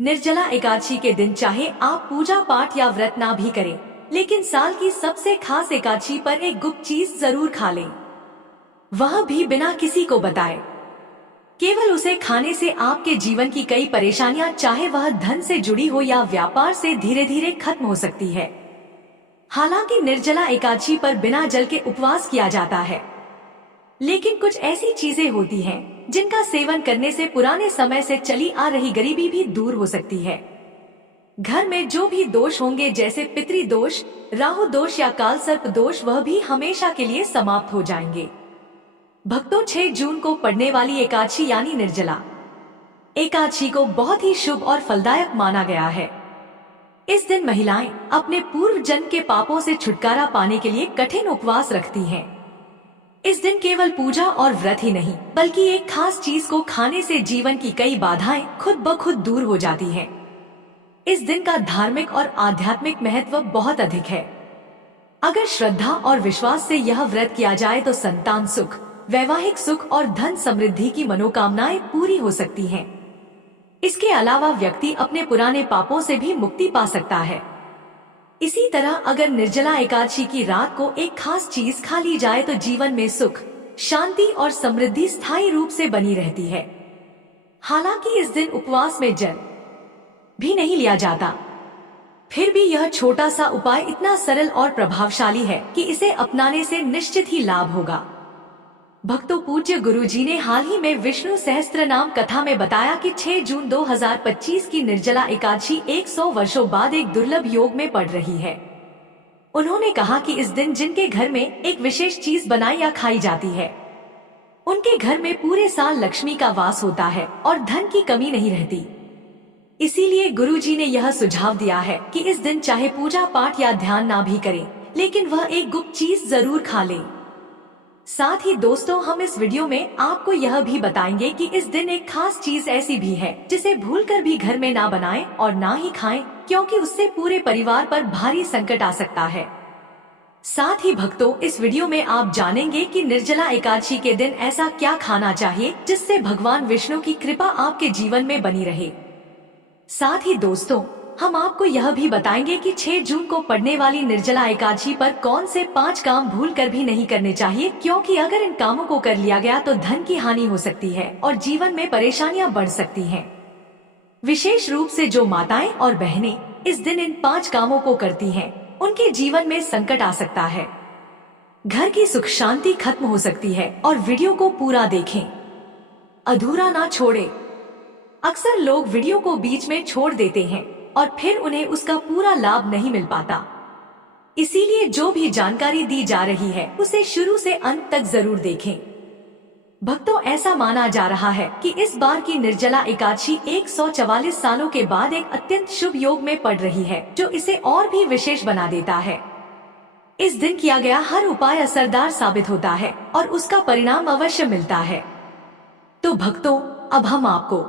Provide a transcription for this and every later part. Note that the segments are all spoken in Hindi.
निर्जला एकादशी के दिन चाहे आप पूजा पाठ या व्रत ना भी करें, लेकिन साल की सबसे खास एकादशी पर एक गुप्त चीज जरूर खा लें, वह भी बिना किसी को बताए। केवल उसे खाने से आपके जीवन की कई परेशानियां, चाहे वह धन से जुड़ी हो या व्यापार से, धीरे धीरे खत्म हो सकती है। हालांकि निर्जला एकादशी पर बिना जल के उपवास किया जाता है, लेकिन कुछ ऐसी चीजें होती हैं जिनका सेवन करने से पुराने समय से चली आ रही गरीबी भी दूर हो सकती है। घर में जो भी दोष होंगे, जैसे पितृ दोष, राहु दोष या काल सर्प दोष, वह भी हमेशा के लिए समाप्त हो जाएंगे। भक्तों, 6 जून को पड़ने वाली एकादशी यानी निर्जला एकादशी को बहुत ही शुभ और फलदायक माना गया है। इस दिन महिलाएं अपने पूर्व जन्म के पापों से छुटकारा पाने के लिए कठिन उपवास रखती हैं। इस दिन केवल पूजा और व्रत ही नहीं, बल्कि एक खास चीज को खाने से जीवन की कई बाधाएं खुद ब खुद दूर हो जाती हैं। इस दिन का धार्मिक और आध्यात्मिक महत्व बहुत अधिक है। अगर श्रद्धा और विश्वास से यह व्रत किया जाए तो संतान सुख, वैवाहिक सुख और धन समृद्धि की मनोकामनाएं पूरी हो सकती हैं। इसके अलावा व्यक्ति अपने पुराने पापों से भी मुक्ति पा सकता है। इसी तरह अगर निर्जला एकादशी की रात को एक खास चीज खा ली जाए तो जीवन में सुख, शांति और समृद्धि स्थायी रूप से बनी रहती है। हालांकि इस दिन उपवास में जल भी नहीं लिया जाता, फिर भी यह छोटा सा उपाय इतना सरल और प्रभावशाली है कि इसे अपनाने से निश्चित ही लाभ होगा। भक्तों, पूज्य गुरुजी ने हाल ही में विष्णु सहस्त्र नाम कथा में बताया कि 6 जून 2025 की निर्जला एकादशी 100 वर्षों बाद एक दुर्लभ योग में पड़ रही है। उन्होंने कहा कि इस दिन जिनके घर में एक विशेष चीज बनाई या खाई जाती है, उनके घर में पूरे साल लक्ष्मी का वास होता है और धन की कमी नहीं रहती। इसीलिए गुरुजी ने यह सुझाव दिया है कि इस दिन चाहे पूजा पाठ या ध्यान ना भी करें, लेकिन वह एक गुप्त चीज जरूर खा लें। साथ ही दोस्तों, हम इस वीडियो में आपको यह भी बताएंगे कि इस दिन एक खास चीज ऐसी भी है जिसे भूलकर भी घर में ना बनाएं और ना ही खाएं, क्योंकि उससे पूरे परिवार पर भारी संकट आ सकता है। साथ ही भक्तों, इस वीडियो में आप जानेंगे कि निर्जला एकादशी के दिन ऐसा क्या खाना चाहिए जिससे भगवान विष्णु की कृपा आपके जीवन में बनी रहे। साथ ही दोस्तों, हम आपको यह भी बताएंगे कि 6 जून को पड़ने वाली निर्जला एकादशी पर कौन से 5 काम भूलकर भी नहीं करने चाहिए, क्योंकि अगर इन कामों को कर लिया गया तो धन की हानि हो सकती है और जीवन में परेशानियां बढ़ सकती हैं। विशेष रूप से जो माताएं और बहनें इस दिन इन 5 कामों को करती हैं, उनके जीवन में संकट आ सकता है। घर की सुख शांति खत्म हो सकती है। और वीडियो को पूरा देखें, अधूरा ना छोड़े। अक्सर लोग वीडियो को बीच में छोड़ देते हैं और फिर उन्हें उसका पूरा लाभ नहीं मिल पाता। इसीलिए जो भी जानकारी दी जा रही है उसे शुरू से अंत तक जरूर देखें। भक्तों, ऐसा माना जा रहा है कि इस बार की निर्जला एकादशी 144 सालों के बाद एक अत्यंत शुभ योग में पड़ रही है, जो इसे और भी विशेष बना देता है। इस दिन किया गया हर उपाय असरदार साबित होता है और उसका परिणाम अवश्य मिलता है। तो भक्तों, अब हम आपको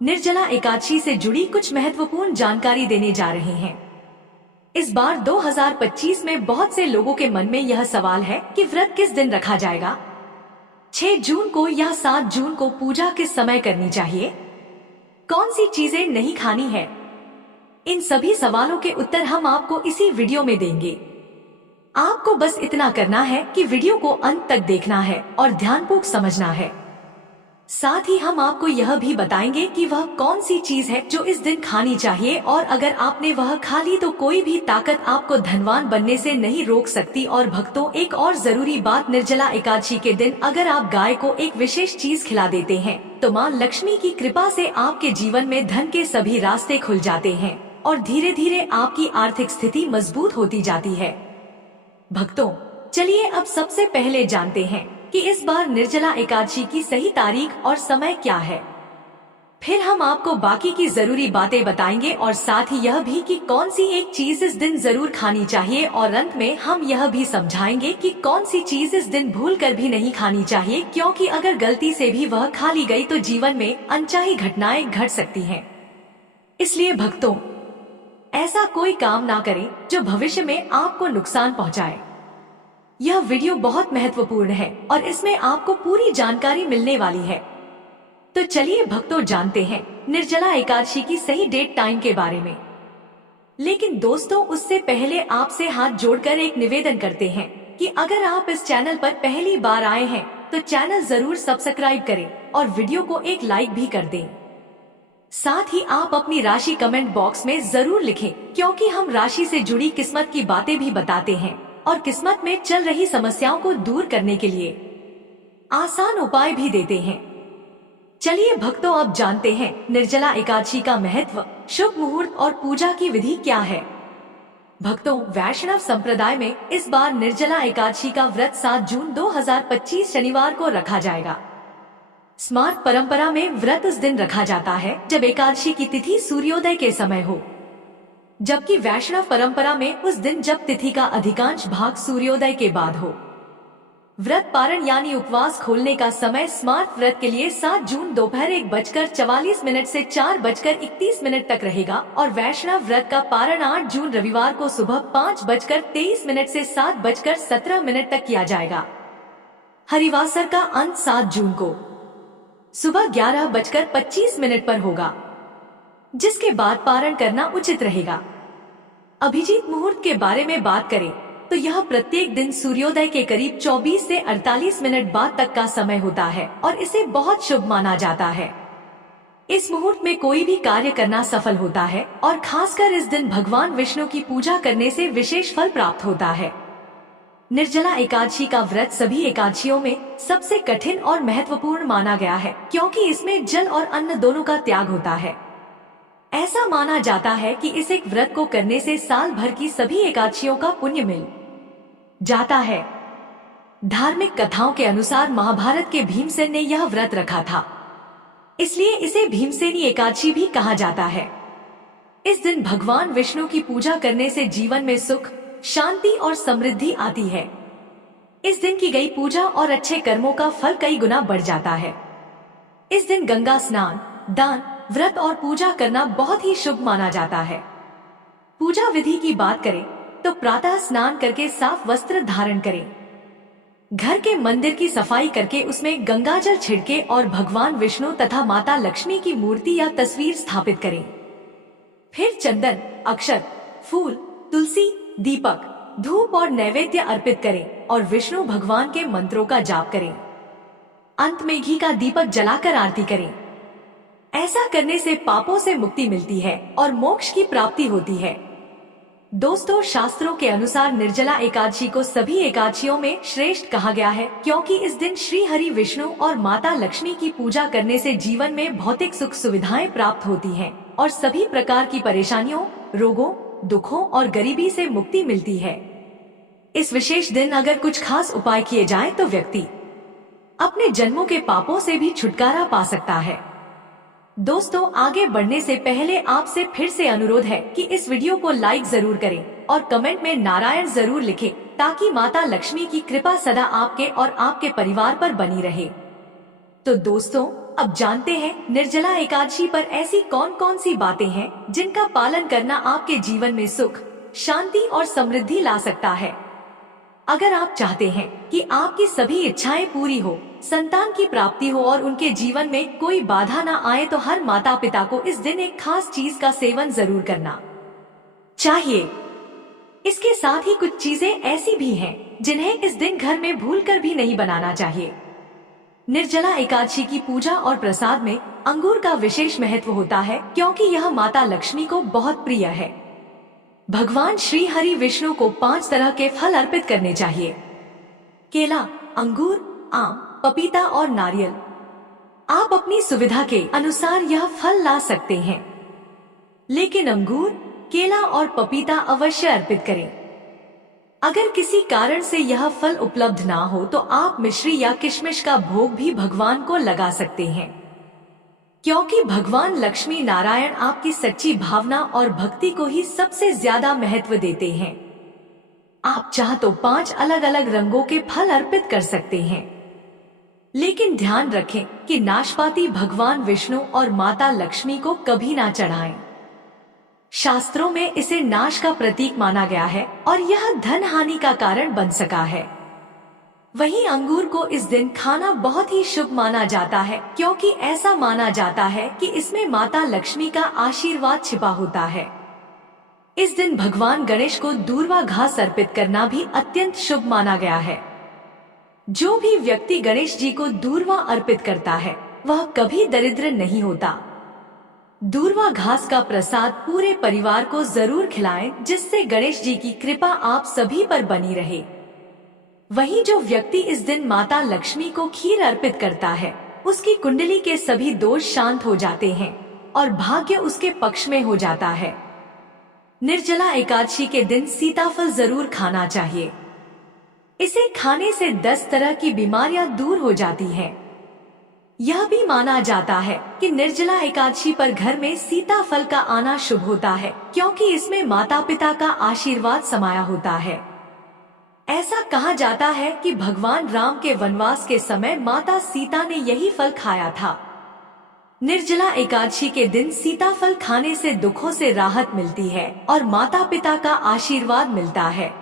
निर्जला एकादशी से जुड़ी कुछ महत्वपूर्ण जानकारी देने जा रहे हैं। इस बार 2025 में बहुत से लोगों के मन में यह सवाल है कि व्रत किस दिन रखा जाएगा, 6 जून को या 7 जून को पूजा किस समय करनी चाहिए, कौन सी चीजें नहीं खानी है। इन सभी सवालों के उत्तर हम आपको इसी वीडियो में देंगे। आपको बस इतना करना है कि वीडियो को अंत तक देखना है और ध्यानपूर्वक समझना है। साथ ही हम आपको यह भी बताएंगे कि वह कौन सी चीज है जो इस दिन खानी चाहिए, और अगर आपने वह खा ली तो कोई भी ताकत आपको धनवान बनने से नहीं रोक सकती। और भक्तों, एक और जरूरी बात, निर्जला एकादशी के दिन अगर आप गाय को एक विशेष चीज खिला देते हैं तो मां लक्ष्मी की कृपा से आपके जीवन में धन के सभी रास्ते खुल जाते हैं और धीरे धीरे आपकी आर्थिक स्थिति मजबूत होती जाती है। भक्तों, चलिए अब सबसे पहले जानते हैं कि इस बार निर्जला एकादशी की सही तारीख और समय क्या है। फिर हम आपको बाकी की जरूरी बातें बताएंगे और साथ ही यह भी कि कौन सी एक चीज इस दिन जरूर खानी चाहिए, और अंत में हम यह भी समझाएंगे कि कौन सी चीज इस दिन भूलकर भी नहीं खानी चाहिए, क्योंकि अगर गलती से भी वह खा ली गई तो जीवन में अनचाही घटनाएं घट सकती हैं। इसलिए भक्तों, ऐसा कोई काम ना करें जो भविष्य में आपको नुकसान पहुंचाए। यह वीडियो बहुत महत्वपूर्ण है और इसमें आपको पूरी जानकारी मिलने वाली है। तो चलिए भक्तों जानते हैं निर्जला एकादशी की सही डेट टाइम के बारे में। लेकिन दोस्तों उससे पहले आपसे हाथ जोड़कर एक निवेदन करते हैं कि अगर आप इस चैनल पर पहली बार आए हैं तो चैनल जरूर सब्सक्राइब करें और वीडियो को एक लाइक भी कर दें। साथ ही आप अपनी राशि कमेंट बॉक्स में जरूर लिखें, क्योंकि हम राशि से जुड़ी किस्मत की बातें भी बताते हैं और किस्मत में चल रही समस्याओं को दूर करने के लिए आसान उपाय भी देते हैं। चलिए भक्तों अब जानते हैं निर्जला एकादशी का महत्व, शुभ मुहूर्त और पूजा की विधि क्या है। भक्तों वैष्णव संप्रदाय में इस बार निर्जला एकादशी का व्रत 7 जून 2025 शनिवार को रखा जाएगा। स्मार्त परंपरा में व्रत उस दिन रखा जाता है जब एकादशी की तिथि सूर्योदय के समय हो, जबकि वैष्णव परंपरा में उस दिन जब तिथि का अधिकांश भाग सूर्योदय के बाद हो। व्रत पारण यानी उपवास खोलने का समय स्मार्त व्रत के लिए 7 जून दोपहर 1:44 से 4:31 तक रहेगा और वैष्णव व्रत का पारण 8 जून रविवार को सुबह 5:23 से 7:17 तक किया जाएगा। हरिवासर का अंत 7 जून को सुबह 11:25 पर होगा, जिसके बाद पारण करना उचित रहेगा। अभिजीत मुहूर्त के बारे में बात करें तो यह प्रत्येक दिन सूर्योदय के करीब 24 से 48 मिनट बाद तक का समय होता है और इसे बहुत शुभ माना जाता है। इस मुहूर्त में कोई भी कार्य करना सफल होता है और खासकर इस दिन भगवान विष्णु की पूजा करने से विशेष फल प्राप्त होता है। निर्जला एकादशी का व्रत सभी एकादशियों में सबसे कठिन और महत्वपूर्ण माना गया है, क्योंकि इसमें जल और अन्न दोनों का त्याग होता है। ऐसा माना जाता है कि इस एक व्रत को करने से साल भर की सभी एकादशियों का पुण्य मिल जाता है। धार्मिक कथाओं के अनुसार महाभारत के भीमसेन ने यह व्रत रखा था, इसलिए इसे भीमसेनी एकादशी भी कहा जाता है। इस दिन भगवान विष्णु की पूजा करने से जीवन में सुख, शांति और समृद्धि आती है। इस दिन की गई पूजा और अच्छे कर्मों का फल कई गुना बढ़ जाता है। इस दिन गंगा स्नान, दान, व्रत और पूजा करना बहुत ही शुभ माना जाता है। पूजा विधि की बात करें तो प्रातः स्नान करके साफ वस्त्र धारण करें। घर के मंदिर की सफाई करके उसमें गंगाजल छिड़के और भगवान विष्णु तथा माता लक्ष्मी की मूर्ति या तस्वीर स्थापित करें। फिर चंदन, अक्षत, फूल, तुलसी, दीपक, धूप और नैवेद्य अर्पित करें और विष्णु भगवान के मंत्रों का जाप करें। अंत में घी का दीपक जलाकर आरती करें। ऐसा करने से पापों से मुक्ति मिलती है और मोक्ष की प्राप्ति होती है। दोस्तों शास्त्रों के अनुसार निर्जला एकादशी को सभी एकादशियों में श्रेष्ठ कहा गया है, क्योंकि इस दिन श्री हरि विष्णु और माता लक्ष्मी की पूजा करने से जीवन में भौतिक सुख सुविधाएं प्राप्त होती हैं और सभी प्रकार की परेशानियों, रोगों, दुखों और गरीबी से मुक्ति मिलती है। इस विशेष दिन अगर कुछ खास उपाय किए जाएं तो व्यक्ति अपने जन्मों के पापों से भी छुटकारा पा सकता है। दोस्तों आगे बढ़ने से पहले आपसे फिर से अनुरोध है कि इस वीडियो को लाइक जरूर करें और कमेंट में नारायण जरूर लिखें, ताकि माता लक्ष्मी की कृपा सदा आपके और आपके परिवार पर बनी रहे। तो दोस्तों अब जानते हैं निर्जला एकादशी पर ऐसी कौन कौन सी बातें हैं जिनका पालन करना आपके जीवन में सुख, शांति और समृद्धि ला सकता है। अगर आप चाहते हैं कि आपकी सभी इच्छाएं पूरी हो, संतान की प्राप्ति हो और उनके जीवन में कोई बाधा न आए, तो हर माता पिता को इस दिन एक खास चीज का सेवन जरूर करना चाहिए। इसके साथ ही कुछ चीजें ऐसी भी हैं जिन्हें इस दिन घर में भूलकर भी नहीं बनाना चाहिए। निर्जला एकादशी की पूजा और प्रसाद में अंगूर का विशेष महत्व होता है, क्योंकि यह माता लक्ष्मी को बहुत प्रिय है। भगवान श्री हरि विष्णु को 5 तरह के फल अर्पित करने चाहिए: केला, अंगूर, आम, पपीता और नारियल। आप अपनी सुविधा के अनुसार यह फल ला सकते हैं, लेकिन अंगूर, केला और पपीता अवश्य अर्पित करें। अगर किसी कारण से यह फल उपलब्ध ना हो तो आप मिश्री या किशमिश का भोग भी भगवान को लगा सकते हैं, क्योंकि भगवान लक्ष्मी नारायण आपकी सच्ची भावना और भक्ति को ही सबसे ज्यादा महत्व देते हैं। आप चाह तो 5 अलग अलग रंगों के फल अर्पित कर सकते हैं, लेकिन ध्यान रखें कि नाशपाती भगवान विष्णु और माता लक्ष्मी को कभी ना चढ़ाएं। शास्त्रों में इसे नाश का प्रतीक माना गया है और यह धन हानि का कारण बन सका है। वहीं अंगूर को इस दिन खाना बहुत ही शुभ माना जाता है, क्योंकि ऐसा माना जाता है कि इसमें माता लक्ष्मी का आशीर्वाद छिपा होता है। इस दिन भगवान गणेश को दूर्वा घास अर्पित करना भी अत्यंत शुभ माना गया है। जो भी व्यक्ति गणेश जी को दूर्वा अर्पित करता है वह कभी दरिद्र नहीं होता। दूर्वा घास का प्रसाद पूरे परिवार को जरूर खिलाएं, जिससे गणेश जी की कृपा आप सभी पर बनी रहे। वहीं जो व्यक्ति इस दिन माता लक्ष्मी को खीर अर्पित करता है उसकी कुंडली के सभी दोष शांत हो जाते हैं और भाग्य उसके पक्ष में हो जाता है। निर्जला एकादशी के दिन सीताफल जरूर खाना चाहिए। इसे खाने से 10 तरह की बीमारियां दूर हो जाती हैं। यह भी माना जाता है कि निर्जला एकादशी पर घर में सीताफल का आना शुभ होता है, क्योंकि इसमें माता पिता का आशीर्वाद समाया होता है। ऐसा कहा जाता है कि भगवान राम के वनवास के समय माता सीता ने यही फल खाया था। निर्जला एकादशी के दिन सीताफल खाने से दुखों से राहत मिलती है और माता पिता का आशीर्वाद मिलता है।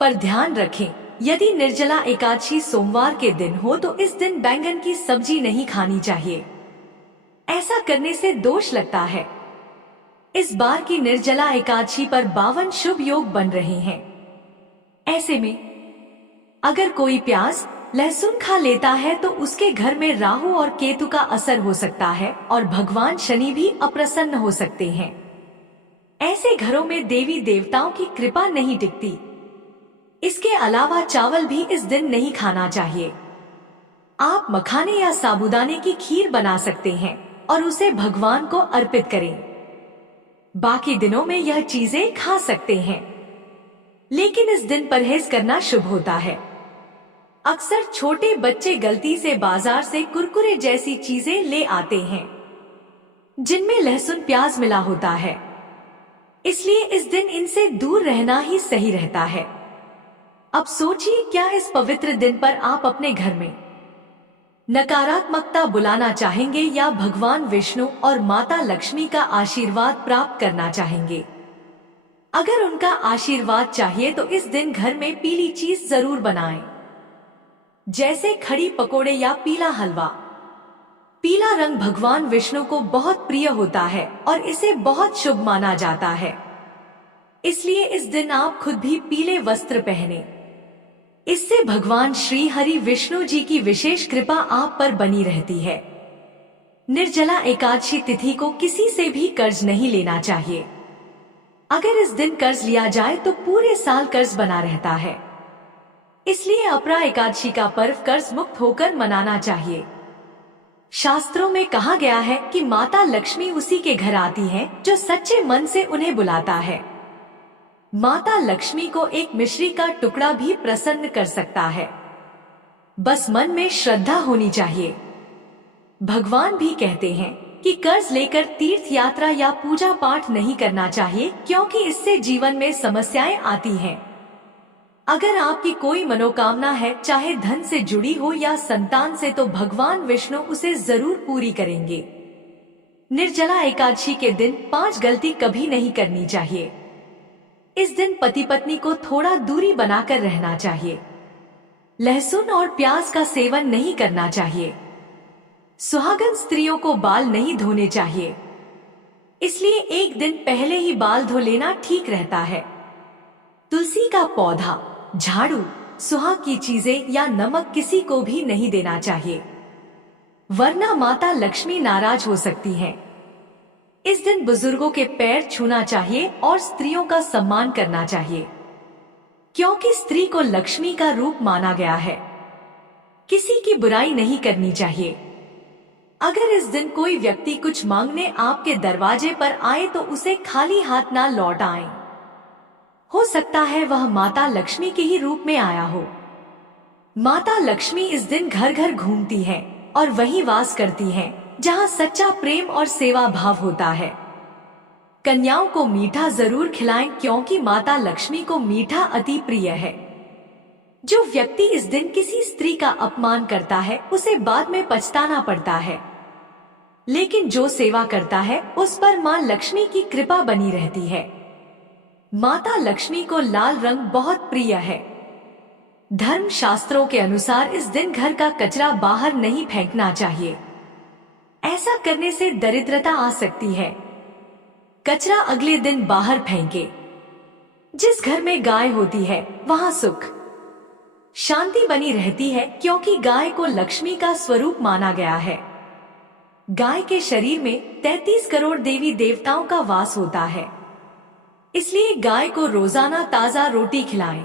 पर ध्यान रखें, यदि निर्जला एकादशी सोमवार के दिन हो तो इस दिन बैंगन की सब्जी नहीं खानी चाहिए। ऐसा करने से दोष लगता है। इस बार की निर्जला एकादशी पर 52 शुभ योग बन रहे हैं। ऐसे में अगर कोई प्याज लहसुन खा लेता है तो उसके घर में राहु और केतु का असर हो सकता है और भगवान शनि भी अप्रसन्न हो सकते हैं। ऐसे घरों में देवी देवताओं की कृपा नहीं टिकती। इसके अलावा चावल भी इस दिन नहीं खाना चाहिए। आप मखाने या साबूदाने की खीर बना सकते हैं और उसे भगवान को अर्पित करें। बाकी दिनों में यह चीजें खा सकते हैं, लेकिन इस दिन परहेज करना शुभ होता है। अक्सर छोटे बच्चे गलती से बाजार से कुरकुरे जैसी चीजें ले आते हैं जिनमें लहसुन प्याज मिला होता है, इसलिए इस दिन इनसे दूर रहना ही सही रहता है। अब सोचिए, क्या इस पवित्र दिन पर आप अपने घर में नकारात्मकता बुलाना चाहेंगे या भगवान विष्णु और माता लक्ष्मी का आशीर्वाद प्राप्त करना चाहेंगे? अगर उनका आशीर्वाद चाहिए तो इस दिन घर में पीली चीज जरूर बनाएं, जैसे खड़ी पकोड़े या पीला हलवा। पीला रंग भगवान विष्णु को बहुत प्रिय होता है और इसे बहुत शुभ माना जाता है, इसलिए इस दिन आप खुद भी पीले वस्त्र पहने। इससे भगवान श्री हरि विष्णु जी की विशेष कृपा आप पर बनी रहती है। निर्जला एकादशी तिथि को किसी से भी कर्ज नहीं लेना चाहिए। अगर इस दिन कर्ज लिया जाए तो पूरे साल कर्ज बना रहता है, इसलिए अपरा एकादशी का पर्व कर्ज मुक्त होकर मनाना चाहिए। शास्त्रों में कहा गया है कि माता लक्ष्मी उसी के घर आती है जो सच्चे मन से उन्हें बुलाता है। माता लक्ष्मी को एक मिश्री का टुकड़ा भी प्रसन्न कर सकता है, बस मन में श्रद्धा होनी चाहिए। भगवान भी कहते हैं कि कर्ज लेकर तीर्थ यात्रा या पूजा पाठ नहीं करना चाहिए, क्योंकि इससे जीवन में समस्याएं आती हैं। अगर आपकी कोई मनोकामना है, चाहे धन से जुड़ी हो या संतान से, तो भगवान विष्णु उसे जरूर पूरी करेंगे। निर्जला एकादशी के दिन 5 गलती कभी नहीं करनी चाहिए। इस दिन पति पत्नी को थोड़ा दूरी बनाकर रहना चाहिए। लहसुन और प्याज का सेवन नहीं करना चाहिए। सुहागन स्त्रियों को बाल नहीं धोने चाहिए, इसलिए एक दिन पहले ही बाल धो लेना ठीक रहता है। तुलसी का पौधा, झाड़ू, सुहाग की चीजें या नमक किसी को भी नहीं देना चाहिए, वरना माता लक्ष्मी नाराज हो सकती हैं। इस दिन बुजुर्गों के पैर छूना चाहिए और स्त्रियों का सम्मान करना चाहिए, क्योंकि स्त्री को लक्ष्मी का रूप माना गया है। किसी की बुराई नहीं करनी चाहिए। अगर इस दिन कोई व्यक्ति कुछ मांगने आपके दरवाजे पर आए तो उसे खाली हाथ ना लौट आए। हो सकता है वह माता लक्ष्मी के ही रूप में आया हो। माता लक्ष्मी इस दिन घर घर घूमती है और वहीं वास करती है जहां सच्चा प्रेम और सेवा भाव होता है। कन्याओं को मीठा जरूर खिलाएं, क्योंकि माता लक्ष्मी को मीठा अति प्रिय है। जो व्यक्ति इस दिन किसी स्त्री का अपमान करता है उसे बाद में पछताना पड़ता है, लेकिन जो सेवा करता है उस पर मां लक्ष्मी की कृपा बनी रहती है। माता लक्ष्मी को लाल रंग बहुत प्रिय है। धर्म शास्त्रों के अनुसार इस दिन घर का कचरा बाहर नहीं फेंकना चाहिए। ऐसा करने से दरिद्रता आ सकती है। कचरा अगले दिन बाहर फेंके। जिस घर में गाय होती है वहां सुख शांति बनी रहती है, क्योंकि गाय को लक्ष्मी का स्वरूप माना गया है। गाय के शरीर में 33 करोड़ देवी देवताओं का वास होता है, इसलिए गाय को रोजाना ताजा रोटी खिलाएं।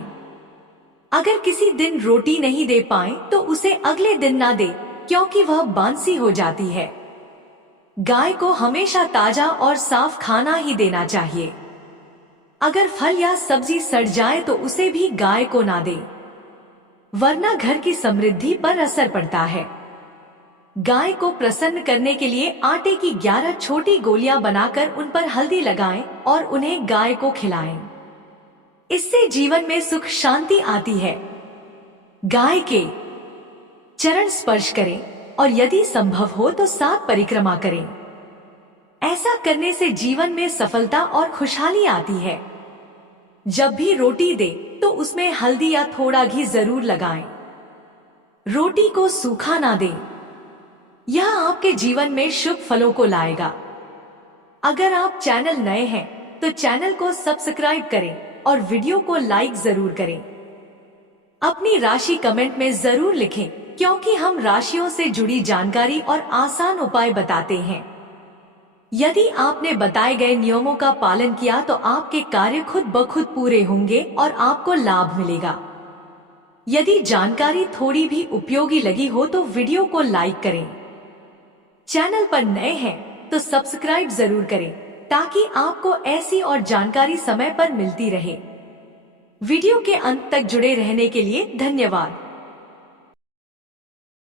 अगर किसी दिन रोटी नहीं दे पाए तो उसे अगले दिन ना दे, क्योंकि वह बांसी हो जाती है। गाय को हमेशा ताजा और साफ खाना ही देना चाहिए। अगर फल या सब्जी सड़ जाए तो उसे भी गाय को ना दे, वरना घर की समृद्धि पर असर पड़ता है। गाय को प्रसन्न करने के लिए आटे की 11 छोटी गोलियां बनाकर उन पर हल्दी लगाएं और उन्हें गाय को खिलाएं। इससे जीवन में सुख शांति आती है। गाय के चरण स्पर्श करें और यदि संभव हो तो 7 परिक्रमा करें। ऐसा करने से जीवन में सफलता और खुशहाली आती है। जब भी रोटी दे तो उसमें हल्दी या थोड़ा घी जरूर लगाएं। रोटी को सूखा ना दें, यह आपके जीवन में शुभ फलों को लाएगा। अगर आप चैनल नए हैं तो चैनल को सब्सक्राइब करें और वीडियो को लाइक जरूर करें। अपनी राशि कमेंट में जरूर लिखें, क्योंकि हम राशियों से जुड़ी जानकारी और आसान उपाय बताते हैं। यदि आपने बताए गए नियमों का पालन किया तो आपके कार्य खुद ब खुद पूरे होंगे और आपको लाभ मिलेगा। यदि जानकारी थोड़ी भी उपयोगी लगी हो तो वीडियो को लाइक करें। चैनल पर नए हैं तो सब्सक्राइब जरूर करें, ताकि आपको ऐसी और जानकारी समय पर मिलती रहे। वीडियो के अंत तक जुड़े रहने के लिए धन्यवाद।